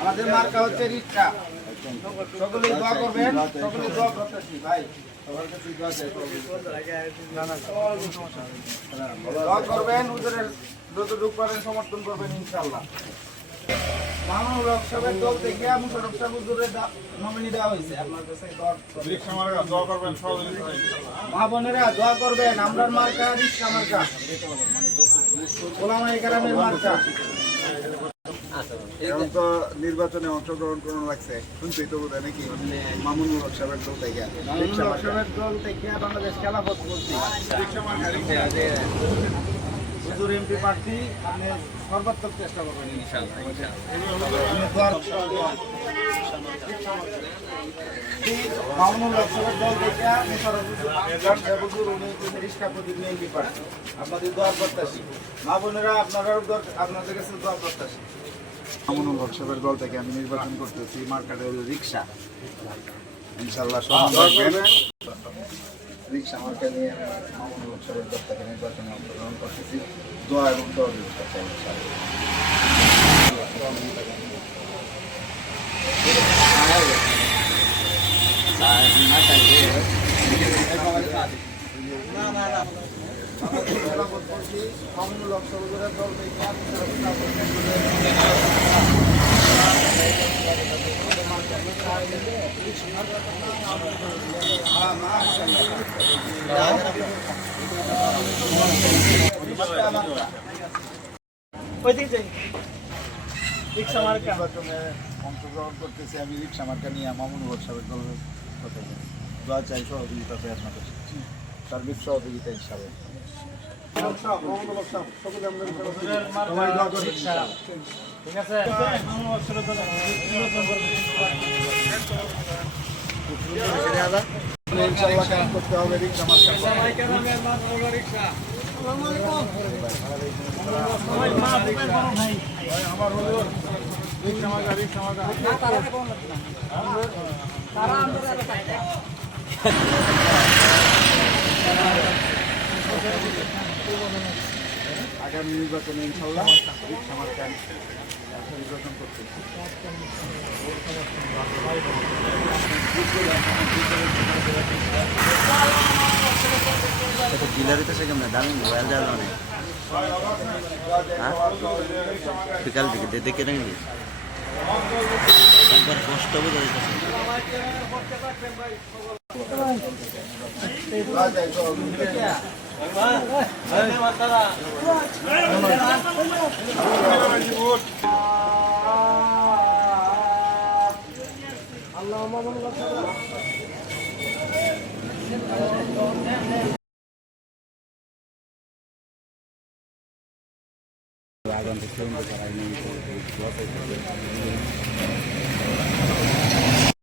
আমাদের মার্কা হচ্ছে রিক্সা সকলে দোয়া করবেন সকলে দোয়া করতেছি ভাই দোয়া করবেন হুজুরের যতটুকু পারেন সমর্থন করবেন ইনশাআল্লাহ মামুনুল হক সাহেবের দল থেকে মুশারফ সাহেব হুজুরের নমিনি দেওয়া হয়েছে। আপনার কাছে দোয়া মা বোনেরা দোয়া করবেন আমরার মার্কা রিক্সা মার্কা। ওলামা গ্রামের মার্কা। এখন তো নির্বাচনে অংশগ্রহণ করানো লাগছে। শুনছি তো বোধ হয় নাকি মামুনুল হক সাহেবের দল থেকে। হক সাহেবের দল থেকে বাংলাদেশ খেলাফত করছি। হুজুর এমপি প্রার্থী আপনি সর্বাত্মক চেষ্টা করবেন। ইনশাআল্লাহ মামুনুল হক দল থেকে মোশাররফ হুজুর, হুজুর, উনি রিক্সা প্রতিনিধি এমপি প্রার্থী। আপনাদের দোয়া প্রত্যাশী। মা বোনেরা আপনারাও আপনাদের কাছে দোয়া প্রত্যাশী। মামুনুল হক দল থেকে আমি নির্বাচন করতেছি মার্কাটে হলো রিক্সা ইনশাল্লাহ থাকবেন রিক্সা মার্কা নিয়ে সাহেবের দল থেকে নির্বাচনে অংশগ্রহণ করতেছি। দোয়া এবং সহযোগিতা চাই ইনশাল্লাহ খেলাফত করছি মামুনুল থেকে মোশাররফ সাহেব নির্বাচনে অংশগ্রহণ করতেছি আমি রিক্সা মার্কা নিয়ে মামুনুল হক সাহেবের দলের কথা বলি। দোয়া চাই সহযোগিতা চাই আপনাদের সার্বিক সহযোগিতা হিসাবে আগামী নির্বাচনে ইনশাল্লাহ রিক্সা নির্বাচন করতে ডিলারিতে সে কেমন? দামি মোবাইল দেওয়া হ্যাঁ? বিকাল দিকে দেখে একবার কষ্ট বোঝা সহযোগিতা యాభై కిలోమీటర్స్ అయినాయి